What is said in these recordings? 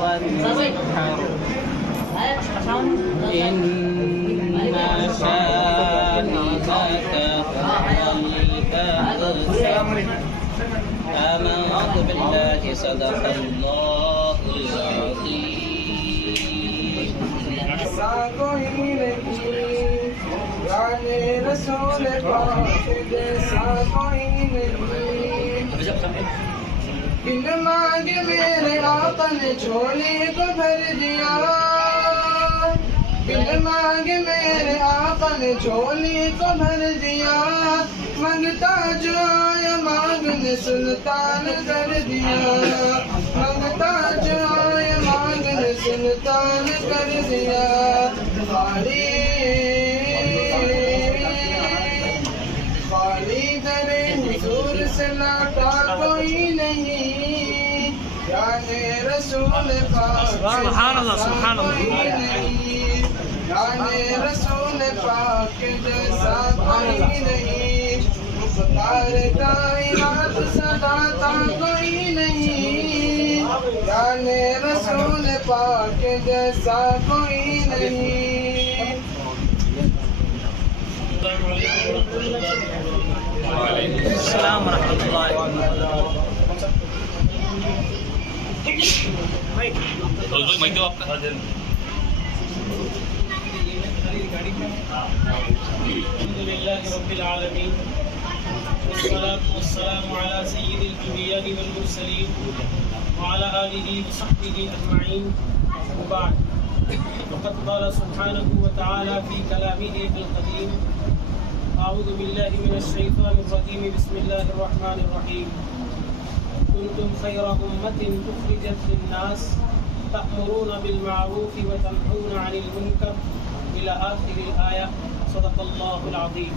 وانحر إن شانئك آمنت بالله صدق الله العظيم. کوئی نہیں یعنی رسول پاک جیسا کوئی نہیں. بن مانگے میرے آقا نے جھولی کو بھر دیا. بن مانگے میرے آقا نے جھولی کو بھر دیا. منگتا جو آیا مانگنے سلطان کر دیا. منگتا جو آیا مانگنے سلطان کر دیا. خالی در حضور سے لوٹا کوئی نہیں. یعنی رسول پاک سبحان اللہ سبحان اللہ. یعنی رسول پاک جیسا کوئی نہیں. مختار کائنات صداتا کوئی نہیں. یعنی رسول پاک جیسا کوئی نہیں. السلام ورحمۃ اللہ. الحمد لله رب العالمين والصلاة والسلام على سيد الأنبياء والمرسلين وعلى آله وصحبه أجمعين. وبعد وقد قال سبحانه وتعالى في كلامه القديم أعوذ بالله من الشيطان الرجيم بسم الله الرحمن الرحيم كنتم خير أمة أخرجت للناس تأمرون بالمعروف وتنهون عن المنكر إلى آخر الآية صدق الله العظيم.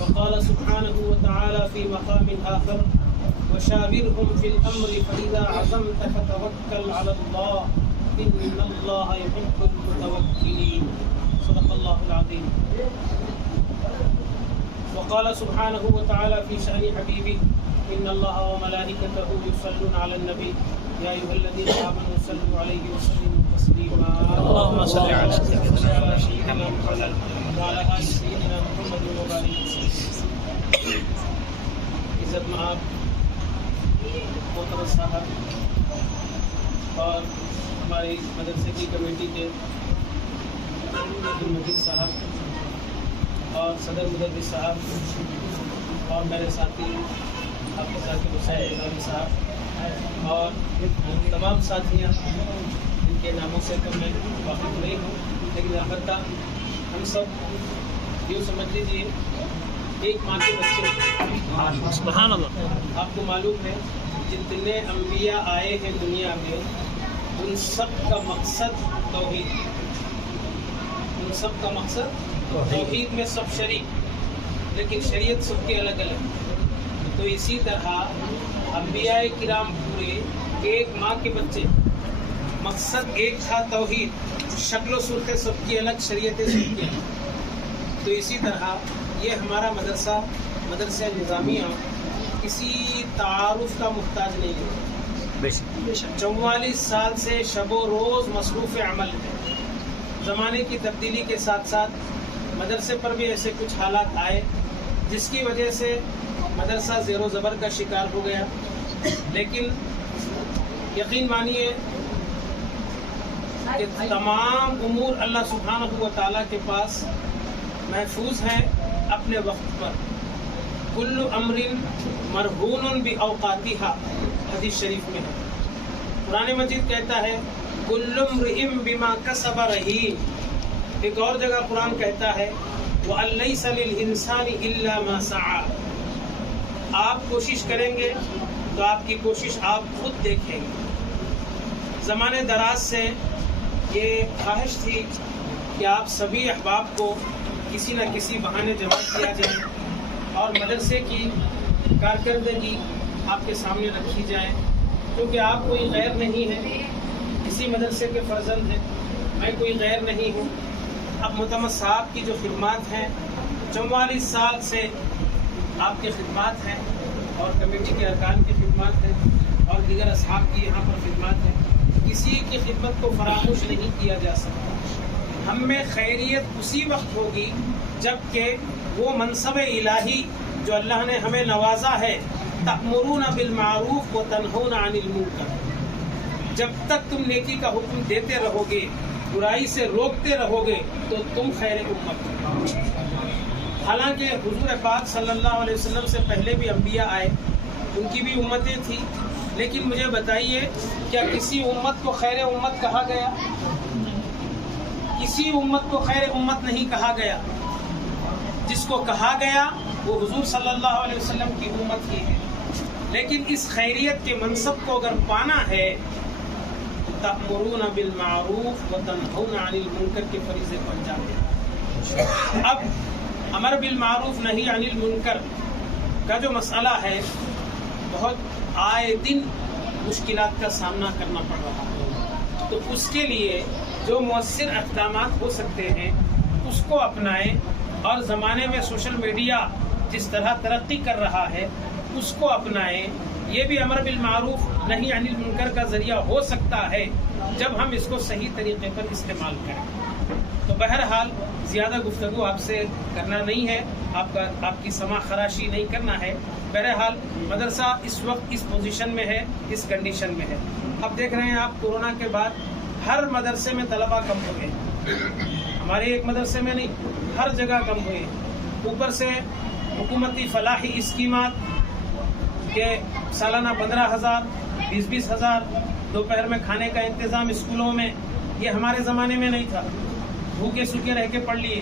وقال سبحانه وتعالى في مقام آخر وشاورهم في الأمر فإذا عزمت فتوكل على الله إن الله يحب المتوكلين صدق الله العظيم. وقال سبحانه وتعالى في شأن حبيبه إن الله وملائكته يصلون على النبي يا أيها الذين آمنوا صلوا عليه وسلموا تسليما. اللهم صل على سيدنا محمد وعلى آل سيدنا محمد وبارك وسلم. عزت مآب محترم صاحب اور ہماری مدرسے کی کمیٹی کے مجید صاحب اور صدر مدرس صاحب اور میرے ساتھی آپ کے ساتھی حسین نظامی صاحب اور تمام ساتھیاں ان کے ناموں سے تو میں واقف نہیں ہوں لیکن البتہ ہم سب یوں سمجھ لیجیے ایک ماں کے بچے. سبحان اللہ. آپ کو معلوم ہے جتنے انبیاء آئے ہیں دنیا میں ان سب کا مقصد توحید. ان سب کا مقصد توحید میں سب شریک لیکن شریعت سب کے الگ الگ. تو اسی طرح انبیاء کرام پورے ایک ماں کے بچے. مقصد ایک تھا توحید. شکل و صورتیں سب کی الگ شریعتیں سب کی الگ. تو اسی طرح یہ ہمارا مدرسہ نظامیہ کسی تعارف کا محتاج نہیں ہے. 44 سال سے شب و روز مصروف عمل ہے. زمانے کی تبدیلی کے ساتھ ساتھ مدرسے پر بھی ایسے کچھ حالات آئے جس کی وجہ سے مدرسہ زیر و زبر کا شکار ہو گیا. لیکن یقین مانیے کہ تمام امور اللہ سبحانہ و تعالیٰ کے پاس محفوظ ہیں اپنے وقت پر. کل امر مرہون باوقاتہا حدیث شریف میں ہے. قرآن مجید کہتا ہے کل امرئ بما کسب رہین. ایک اور جگہ قرآن کہتا ہے وَأَن لَيْسَ لِلْإِنسَانِ إِلَّا مَا سَعَىٰ. آپ کوشش کریں گے تو آپ کی کوشش آپ خود دیکھیں گے. زمانے دراز سے یہ خواہش تھی کہ آپ سبھی احباب کو کسی نہ کسی بہانے جمع کیا جائے اور مدرسے کی کارکردگی آپ کے سامنے رکھی جائے کیونکہ آپ کوئی غیر نہیں ہیں. اسی مدرسے کے فرزند ہیں. میں کوئی غیر نہیں ہوں. اب محترم صاحب کی جو خدمات ہیں 44 سال سے آپ کے خدمات ہیں اور کمیٹی کے ارکان کی خدمات ہیں اور دیگر اصحاب کی یہاں پر خدمات ہیں. کسی کی خدمت کو فراموش نہیں کیا جا سکتا. ہم میں خیریت اسی وقت ہوگی جب کہ وہ منصب الہی جو اللہ نے ہمیں نوازا ہے، تأمرون بالمعروف وتنہون عن المنکر، جب تک تم نیکی کا حکم دیتے رہو گے، برائی سے روکتے رہو گے، تو تم خیر امت ہو. حالانکہ حضور پاک صلی اللہ علیہ وسلم سے پہلے بھی انبیاء آئے، ان کی بھی امتیں تھیں، لیکن مجھے بتائیے کیا کسی امت کو خیر امت کہا گیا؟ کسی امت کو خیر امت نہیں کہا گیا. جس کو کہا گیا وہ حضور صلی اللہ علیہ وسلم کی امت ہی ہے. لیکن اس خیریت کے منصب کو اگر پانا ہے، تأمرون بالمعروف وتنہون عن المنکر کے فریضے کو انجام دیں. اب امر بالمعروف نہی عن المنکر کا جو مسئلہ ہے، بہت آئے دن مشکلات کا سامنا کرنا پڑ رہا ہے. تو اس کے لیے جو مؤثر اقدامات ہو سکتے ہیں اس کو اپنائیں، اور زمانے میں سوشل میڈیا جس طرح ترقی کر رہا ہے اس کو اپنائیں. یہ بھی امر بالمعروف نہی عن المنکر کا ذریعہ ہو سکتا ہے جب ہم اس کو صحیح طریقے پر استعمال کریں. تو بہرحال زیادہ گفتگو آپ سے کرنا نہیں ہے، آپ کی سماع خراشی نہیں کرنا ہے. بہرحال مدرسہ اس وقت اس پوزیشن میں ہے، اس کنڈیشن میں ہے. اب دیکھ رہے ہیں آپ، کورونا کے بعد ہر مدرسے میں طلبہ کم ہو گئے. ہمارے ایک مدرسے میں نہیں، ہر جگہ کم ہوئے. اوپر سے حکومتی فلاحی اسکیمات کہ سالانہ 15,000 20,000 دوپہر میں کھانے کا انتظام اسکولوں میں، یہ ہمارے زمانے میں نہیں تھا. بھوکے سوکھے رہ کے پڑھ لیے.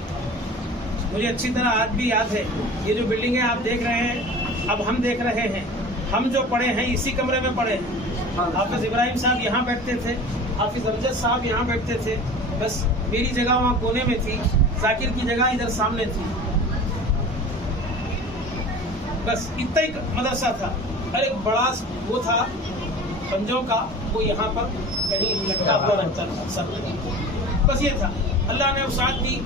مجھے اچھی طرح آج بھی یاد ہے، یہ جو بلڈنگیں آپ دیکھ رہے ہیں، اب ہم دیکھ رہے ہیں، ہم جو پڑھے ہیں اسی کمرے میں پڑھے ہیں. حافظ ابراہیم صاحب یہاں بیٹھتے تھے، حافظ امجد صاحب یہاں بیٹھتے تھے. بس میری جگہ وہاں کونے میں تھی، ذاکر کی جگہ ادھر سامنے تھی. بس اتنا ہی مدرسہ تھا. اور ایک بڑا وہ تھا پنجوں کا، وہ یہاں پر کہیں لٹکا ہوا رہتا تھا سب. بس یہ تھا. اللہ نے وسعت دی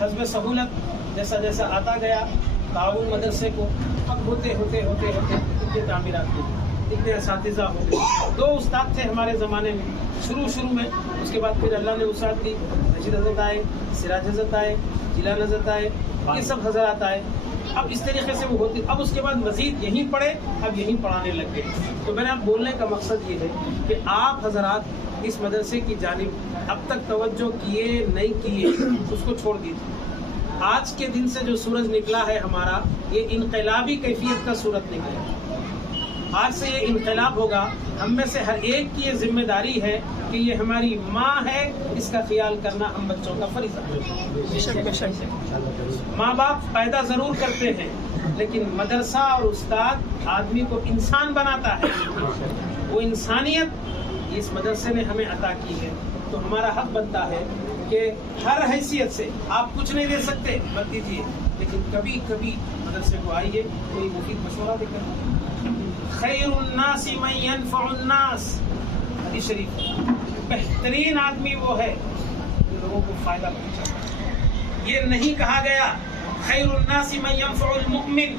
حسب سہولت، جیسا جیسا آتا گیا تعاون مدرسے کو. اب ہوتے ہوتے ہوتے ہوتے اتنے تعمیرات ہوئے، اتنے اساتذہ ہو گئے. 2 استاد تھے ہمارے زمانے میں شروع میں. اس کے بعد پھر اللہ نے وسعت دی، رشید حضرت آئے، سراج حضرت آئے، جیلان حضرت آئے، یہ سب حضرات آئے. اب اس طریقے سے وہ ہوتی. اب اس کے بعد مزید یہیں پڑھے، اب یہیں پڑھانے لگ گئے. تو میں نے اب بولنے کا مقصد یہ ہے کہ آپ حضرات اس مدرسے کی جانب اب تک توجہ کیے نہیں کیے، اس کو چھوڑ دیجیے. آج کے دن سے جو سورج نکلا ہے ہمارا، یہ انقلابی کیفیت کا سورج نکلا. آج سے یہ انقلاب ہوگا. ہم میں سے ہر ایک کی یہ ذمہ داری ہے کہ یہ ہماری ماں ہے، اس کا خیال کرنا ہم بچوں کا فریضہ ہے. ماں باپ پیدا ضرور کرتے ہیں، لیکن مدرسہ اور استاد آدمی کو انسان بناتا ہے. وہ انسانیت اس مدرسے نے ہمیں عطا کی ہے. تو ہمارا حق بنتا ہے کہ ہر حیثیت سے آپ کچھ نہیں دے سکتے، مت دیجیے، لیکن کبھی کبھی مدرسے کو آئیے، کوئی مفید مشورہ دے کر. خیر الناس من ينفع الناس، حدیث شریف. بہترین آدمی وہ ہے جو لوگوں کو فائدہ پہنچاتا ہے. یہ نہیں کہا گیا خیر الناس من ينفع المؤمن،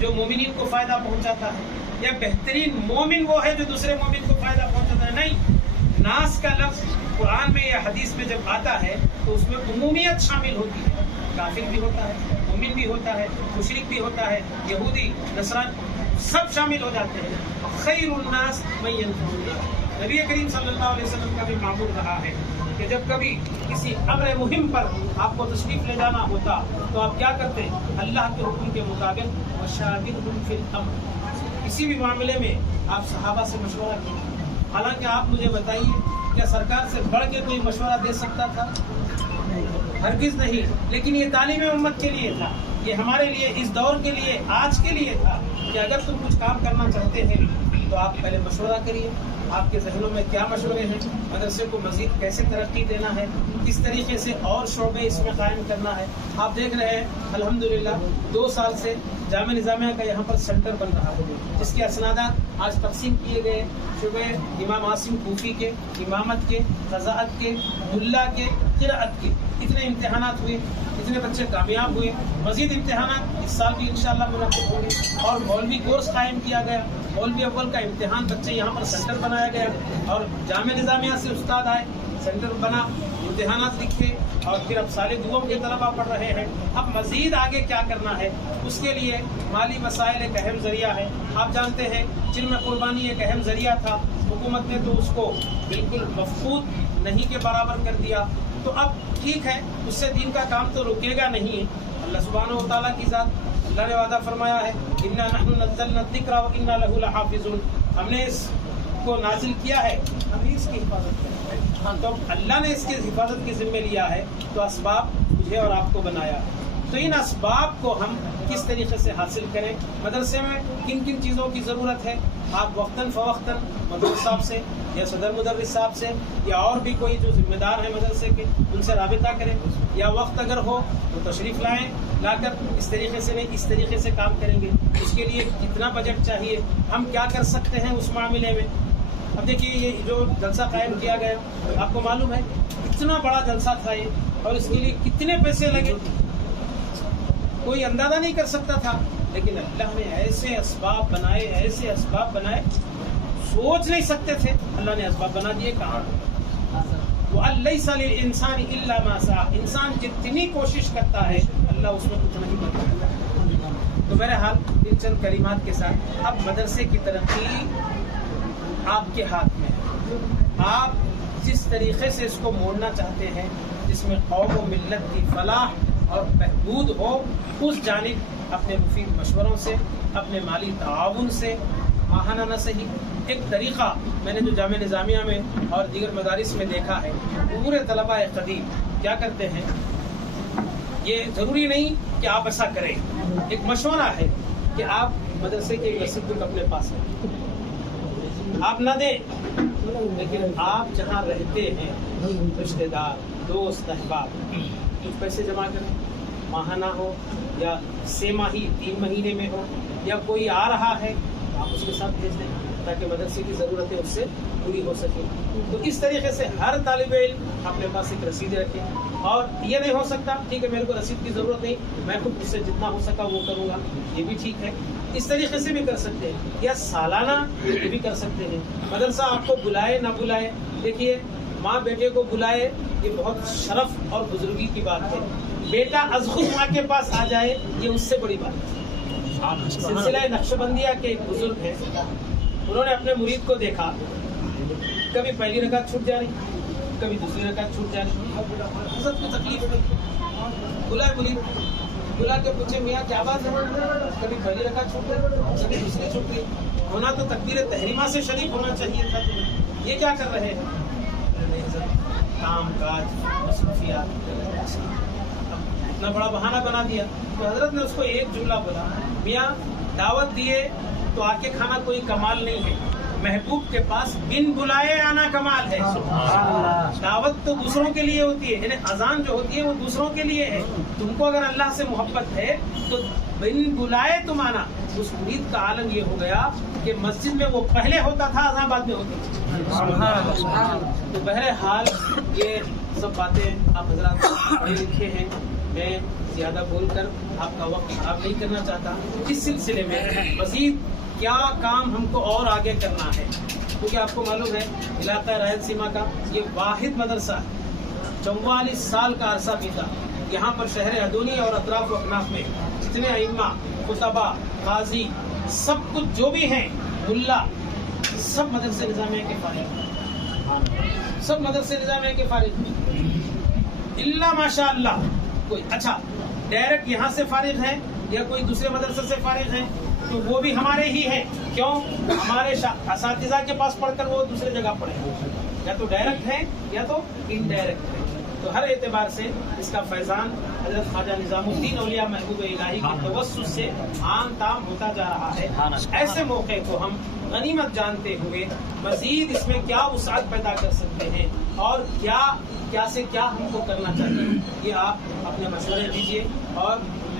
جو مومنین کو فائدہ پہنچاتا ہے، یا بہترین مومن وہ ہے جو دوسرے مومن کو فائدہ پہنچاتا ہے. نہیں، ناس کا لفظ قرآن میں یا حدیث میں جب آتا ہے تو اس میں عمومیت شامل ہوتی ہے. کافر بھی ہوتا ہے، مومن بھی ہوتا ہے، مشرک بھی ہوتا ہے، یہودی نصرانی سب شامل ہو جاتے ہیں. خیر الناس من ينفع الناس. نبی کریم صلی اللہ علیہ وسلم کا بھی معمول رہا ہے کہ جب کبھی کسی امر مہم پر آپ کو تشریف لے جانا ہوتا تو آپ کیا کرتے؟ اللہ کے حکم کے مطابق وشاورهم فی الامر، کسی بھی معاملے میں آپ صحابہ سے مشورہ کیجیے. حالانکہ آپ مجھے بتائیے، کیا سرکار سے بڑھ کے کوئی مشورہ دے سکتا تھا؟ ہرگز نہیں. لیکن یہ تعلیم امت کے لیے تھا، یہ ہمارے لیے اس دور کے لیے، آج کے لیے تھا کہ اگر تم کچھ کام کرنا چاہتے ہیں تو آپ پہلے مشورہ کریے. آپ کے ذہنوں میں کیا مشورے ہیں؟ مدرسے کو مزید کیسے ترقی دینا ہے، کس طریقے سے اور شعبے اس میں قائم کرنا ہے. آپ دیکھ رہے ہیں الحمدللہ 2 سال سے جامعہ نظامیہ کا یہاں پر سینٹر بن رہا ہے، جس کے اسنادات آج تقسیم کیے گئے شعبے امام عاصم کوفی کے امامت کے قضاءت کے ملا کے قراءت کے اتنے امتحانات ہوئے، اتنے بچے کامیاب ہوئے. مزید امتحانات اس سال بھی انشاءاللہ منعقد ہوں گے. اور مولوی کورس قائم کیا گیا، مولوی اول کا امتحان بچے یہاں پر سینٹر بنایا گیا اور جامعہ نظامیہ سے استاد آئے، سینٹر بنا، امتحانات لکھے اور پھر اب سال دوم کے طلبہ پڑھ رہے ہیں. اب مزید آگے کیا کرنا ہے، اس کے لیے مالی وسائل ایک اہم ذریعہ ہے. آپ جانتے ہیں جن میں قربانی ایک اہم ذریعہ تھا، حکومت نے تو اس کو بالکل مفقود نہیں کے برابر کر دیا. تو اب ٹھیک ہے، اس سے دین کا کام تو رکے گا نہیں. اللہ سبحانہ و تعالیٰ کی ذات، اللہ نے وعدہ فرمایا ہے اِنَّا نَحْنُ نَزَّلْنَا الذِّكْرَ وَإِنَّا لَهُ لَحَافِظُونَ. ہم نے اس کو نازل کیا ہے، ہمیں اس کی حفاظت کریں. تو اللہ نے اس کی حفاظت کی ذمہ لیا ہے، تو اسباب مجھے اور آپ کو بنایا. تو ان اسباب کو ہم کس طریقے سے حاصل کریں، مدرسے میں کن کن چیزوں کی ضرورت ہے. آپ وقتاً فوقتاً مدرس صاحب سے یا صدر مدرس صاحب سے یا اور بھی کوئی جو ذمہ دار ہیں مدرسے کے، ان سے رابطہ کریں. یا وقت اگر ہو تو تشریف لائیں، لا کر اس طریقے سے نہیں اس طریقے سے کام کریں گے. اس کے لیے کتنا بجٹ چاہیے، ہم کیا کر سکتے ہیں اس معاملے میں. اب دیکھیے یہ جو جلسہ قائم کیا گیا، آپ کو معلوم ہے اتنا بڑا جلسہ تھا یہ، اور اس کے لیے کتنے پیسے لگے کوئی اندازہ نہیں کر سکتا تھا. لیکن اللہ نے ایسے اسباب بنائے، سوچ نہیں سکتے تھے، اللہ نے اسباب بنا دیے. کہاں وَأَلَّيْسَ لِلْإِنسَانِ إِلَّا مَا سَعَى. انسان جتنی کوشش کرتا ہے اللہ اس میں کچھ نہیں کرتا. تو بہرحال ان چند کلمات کے ساتھ اب مدرسے کی ترقی آپ کے ہاتھ میں ہے. آپ جس طریقے سے اس کو موڑنا چاہتے ہیں، جس میں قوم و ملت کی فلاح اور بہبود ہو، اس جانب اپنے مفید مشوروں سے، اپنے مالی تعاون سے، ماہانہ نہ صحیح ایک طریقہ میں نے جو جامعہ نظامیہ میں اور دیگر مدارس میں دیکھا ہے، پورے طلباء قدیم کیا کرتے ہیں. یہ ضروری نہیں کہ آپ ایسا کریں، ایک مشورہ ہے کہ آپ مدرسے کے رسید بک اپنے پاس رکھیں، آپ نہ دیں، لیکن آپ جہاں رہتے ہیں رشتے دار دوست احباب کچھ پیسے جمع کریں، ماہانہ ہو یا سہ ماہی 3 مہینے میں ہو، یا کوئی آ رہا ہے آپ اس کے ساتھ بھیج دیں تاکہ مدرسے کی ضرورتیں اس سے پوری ہو سکیں. تو اس طریقے سے ہر طالب علم اپنے پاس ایک رسید رکھے. اور یہ نہیں ہو سکتا ٹھیک ہے میرے کو رسید کی ضرورت نہیں، میں خود اس سے جتنا ہو سکا وہ کروں گا، یہ بھی ٹھیک ہے. اس طریقے سے بھی کر سکتے ہیں، یا سالانہ یہ بھی کر سکتے ہیں. مدرسہ آپ کو بلائے نہ بلائے، دیکھیے ماں بیٹے کو بلائے یہ بہت شرف اور بزرگی کی بات ہے. بیٹا از خود ماں کے پاس آ جائے یہ اس سے بڑی بات ہے. سلسلہ نقشبندیہ کے ایک بزرگ ہیں، انہوں نے اپنے مرید کو دیکھا کبھی پہلی رکعت چھوٹ جا رہی، کبھی دوسری رکعت چھوٹ جا رہی. حضرت کو تکلیف ہوئی، بلائے مرید، بلا کے پوچھے میاں کیا بات ہے، کبھی پہلی رکعت چھوٹ گئی، کبھی دوسری چھوٹ گئی، ہونا تو تکبیر تحریمہ سے شریک ہونا چاہیے تھا، یہ کیا کر رہے ہیں. کام کاج مصروفیات اتنا بڑا بہانہ بنا دیا. تو حضرت نے اس کو ایک جملہ بولا، میاں دعوت دیے تو آ کے کھانا کوئی کمال نہیں ہے، محبوب کے پاس بن بلائے آنا کمال ہے. دعوت تو دوسروں کے لیے ہوتی ہے، یعنی اذان جو ہوتی ہے وہ دوسروں کے لیے ہے. تم کو اگر اللہ سے محبت ہے تو بن بلائے تم آنا. اس مرید کا عالم یہ ہو گیا کہ مسجد میں وہ پہلے ہوتا تھا، اذان بعد میں ہوتی تھی. تو بہرحال یہ سب باتیں آپ حضرات پڑھے لکھے ہیں، میں زیادہ بول کر آپ کا وقت خراب نہیں کرنا چاہتا. اس سلسلے میں مزید کیا کام ہم کو اور آگے کرنا ہے، کیونکہ آپ کو معلوم ہے علاقہ رائل سیما کا یہ واحد مدرسہ ہے، 44 سال کا عرصہ بیتا. یہاں پر شہر ادونی اور اطراف و اکناف میں جتنے ائمہ، خطبہ، قاضی، سب کچھ جو بھی ہیں، ملا، سب مدرسے نظامیہ کے فارغ ہیں، سب مدرسے نظامیہ کے فارغ ہیں، الا ماشاء اللہ کوئی اچھا ڈائریکٹ یہاں سے فارغ ہے یا کوئی دوسرے مدرسے سے فارغ ہے تو وہ بھی ہمارے ہی ہیں. کیوں؟ ہمارے اساتذہ کے پاس پڑھ کر وہ دوسرے جگہ پڑھے، یا تو ڈائریکٹ ہے یا تو انڈائریکٹ ہے. تو ہر اعتبار سے اس کا فیضان حضرت خواجہ نظام الدین اولیاء محبوب الہی کے توسط سے عام تام ہوتا جا رہا ہے. ایسے موقع کو ہم غنیمت جانتے ہوئے مزید اس میں کیا وسعت پیدا کر سکتے ہیں اور کیا سے کیا ہم کو کرنا چاہیے، یہ آپ اپنے مشورے دیجیے. اور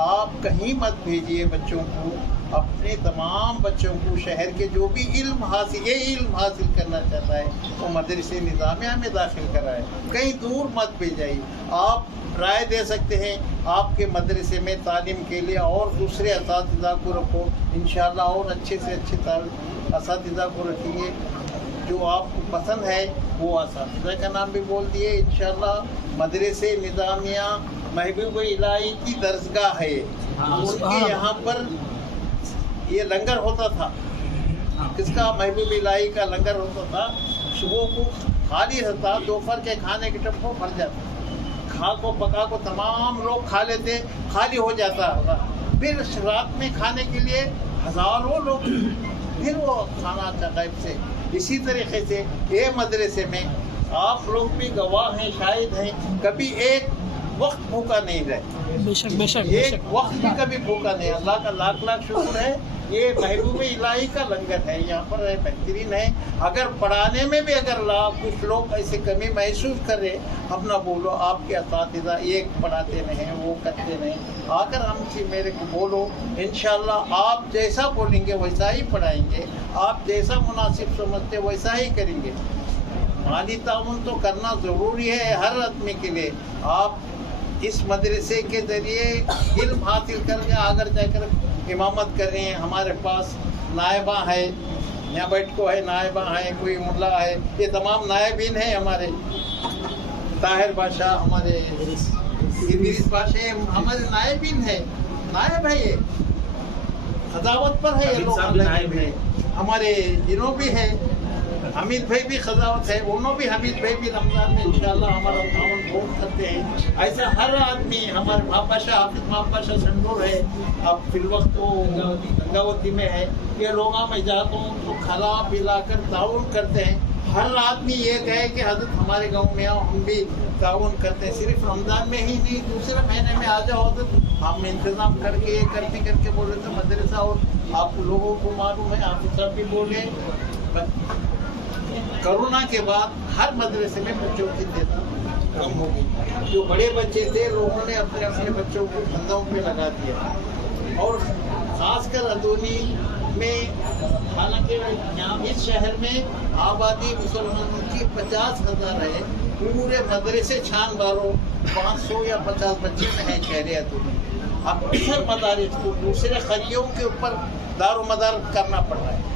آپ کہیں مت بھیجیے بچوں کو، اپنے تمام بچوں کو شہر کے جو بھی علم حاصل کرنا چاہتا ہے وہ مدرسے نظامیہ میں داخل کرائے، کہیں دور مت بھیجائیے۔ آپ رائے دے سکتے ہیں آپ کے مدرسے میں تعلیم کے لیے اور دوسرے اساتذہ کو رکھو، انشاءاللہ اور اچھے سے اچھے اساتذہ کو رکھیں گے جو آپ کو پسند ہے وہ اساتذہ کا نام بھی بول دیے۔ انشاءاللہ مدرسے نظامیہ محبوب الہی کی درسگاہ ہے، ان کے یہاں پر یہ لنگر ہوتا تھا، کس کا؟ محبوب الہی کا لنگر ہوتا تھا، صبح کو خالی رہتا، دوپہر کے کھانے کے ٹپ کو بھر جاتا، کھا کو پکا کو تمام لوگ کھا لیتے، خالی ہو جاتا ہوگا، پھر رات میں کھانے کے لیے ہزاروں لوگ پھر وہ کھانا آتا غیب سے۔ اسی طریقے سے یہ مدرسے میں آپ لوگ بھی گواہ ہیں، شاہد ہیں، کبھی ایک وقت بھوکا نہیں رہے، بے شک بے شک بے ایک شک۔ وقت بھی کبھی بھوکا نہیں۔ اللہ کا لاکھ لاکھ شکر ہے، یہ محبوب الہی کا لنگر ہے، یہاں پر بہترین ہے۔ اگر پڑھانے میں بھی اگر کچھ لوگ ایسے کمی محسوس کر رہے، اپنا بولو آپ کے اساتذہ یہ پڑھاتے نہیں، وہ کرتے نہیں، آ کر ہم سے میرے کو بولو، انشاءاللہ آپ جیسا بولیں گے ویسا ہی پڑھائیں گے، آپ جیسا مناسب سمجھتے ویسا ہی کریں گے۔ مالی تعاون تو کرنا ضروری ہے ہر آدمی کے لیے۔ آپ اس مدرسے کے ذریعے علم حاصل کر کے آگر جا کر امامت کر رہے ہیں۔ ہمارے پاس نائبہ ہے، یہاں بیٹھکو ہے، نائبہ ہے، کوئی ملا ہے، یہ تمام نائبین ہیں ہمارے، طاہر بادشاہ، ہمارے ادریس بادشاہ، ہمارے نائبین ہیں، نائب ہے، یہ خضاوت پر ہے، یہ لوگ نائب ہیں، ہمارے جنوں بھی ہیں، حمید بھائی بھی خضاوت ہے، انہوں بھی حمید بھائی بھی رمضان میں انشاءاللہ ہمارا تعاون بہت کرتے ہیں۔ ایسا ہر آدمی، ہمارے محباشا حافظ محباشا سنڈور ہے، اب فی الوقت وہ گنگاوتی میں ہے، یہ لوگ میں جاتا ہوں تو کھلا پلا کر تعاون کرتے ہیں۔ ہر آدمی یہ کہے کہ حضرت ہمارے گاؤں میں آؤ، ہم بھی تعاون کرتے ہیں، صرف رمضان میں ہی نہیں، دوسرے مہینے میں آ جاؤ حضرت، ہم انتظام کر کے یہ کر کے بول رہے تھے مدرسہ، اور آپ لوگوں کو معلوم ہے، حافظ صاحب بھی بولے، کرونا کے بعد ہر مدرسے میں بچوں کی تعداد کم ہو گئی، جو بڑے بچے تھے لوگوں نے اپنے اپنے بچوں کو دھندوں پہ لگا دیا، اور خاص کر ادونی میں، حالانکہ اس شہر میں آبادی مسلمانوں کی 50,000 ہے، پورے مدرسے چھان بارو 500 یا 50 بچے میں ہیں شہر ادونی۔ اب اکثر مدارس کو دوسرے خریوں کے اوپر دار و مدار کرنا پڑ رہا ہے،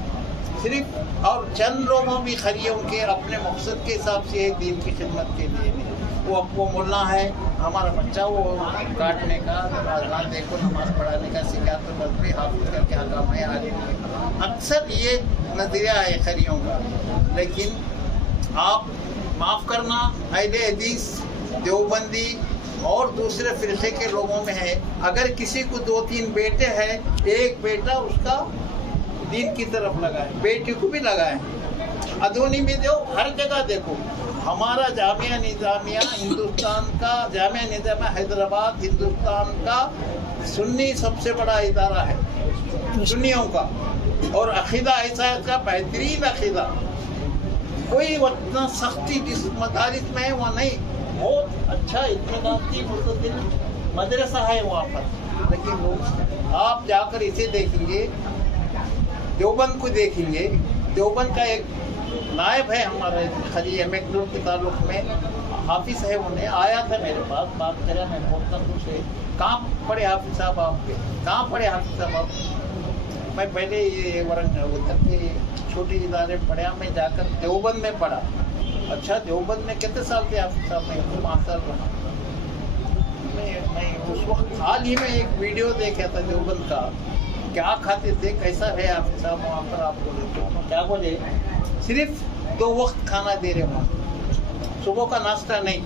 صرف اور چند لوگوں بھی خریوں کے اپنے مقصد کے حساب سے دین کی خدمت کے لیے نہیں۔ وہ ملا ہے ہمارا بچہ، وہ کاٹنے کا، آزان دیکھو، نماز پڑھانے کا سکھاتے، مذہبی حافظ کر کے حکام ہے، عالم، اکثر یہ نظریہ ہے خریوں کا۔ لیکن آپ معاف کرنا، اہل حدیث، دیوبندی اور دوسرے فرقے کے لوگوں میں ہے، اگر کسی کو 2-3 بیٹے ہیں، ایک بیٹا اس کا دین کی طرف لگائے، بیٹی کو بھی لگائے، ادونی میں دو، ہر جگہ دیکھو۔ ہمارا جامعہ نظامیہ ہندوستان کا، جامعہ نظامیہ حیدرآباد ہندوستان کا سنی سب سے بڑا ادارہ ہے، سنیوں کا، اور عقیدہ ایسا ہے کا بہترین عقیدہ، کوئی اتنا سختی جس مدارس میں ہے وہاں نہیں، بہت اچھا اطمینان کی متدل مدرسہ ہے وہاں پر۔ لیکن آپ جا کر اسے دیکھیں گے، دیوبند کو دیکھیں گے، دیوبند کا ایک نائب ہے ہمارے خلی میکڈور کے تعلق میں، حافظ ہے، انہیں آیا تھا میرے پاس، بات کرا، میں بہت خوش ہے، کہاں پڑھے حافظ صاحب آپ کے، کہاں پڑھے حافظ صاحب آپ؟ میں پہلے یہ ادھر کے چھوٹے ادارے پڑھا، میں جا کر دیوبند میں پڑھا۔ اچھا، دیوبند میں کتنے سال تھے حافظ صاحب؟ میں 5 سال رہا۔ میں اس وقت حال ہی میں ایک ویڈیو دیکھا تھا دیوبند کا، کیا کھاتے تھے، کیسا ہے حافظ صاحب وہاں پر، آپ بولے تو کیا بولے، صرف 2 وقت کھانا دے رہے وہاں، صبح کا ناشتہ نہیں،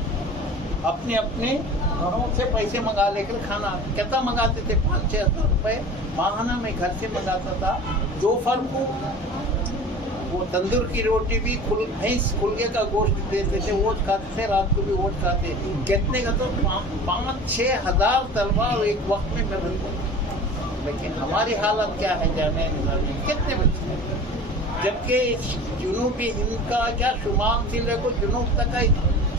اپنے گھروں سے پیسے منگا لے کر کھانا، کتنا منگاتے تھے، 5-6 ہزار روپے ماہانہ میں گھر سے منگاتا تھا۔ دوپہر کو وہ تندور کی روٹی بھی، بھینس کھلگے کا گوشت دیتے تھے، وہ کھاتے تھے، رات کو بھی وہ کھاتے، کتنے کا تو 5-6 ہزار طلبہ ایک وقت میں بنتے۔ لیکن ہماری حالت کیا ہے جامعہ نظامیہ، کتنے بچے ہیں، جبکہ جنوبی ہند کا کیا شمال سے لے کر جنوب تک کا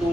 2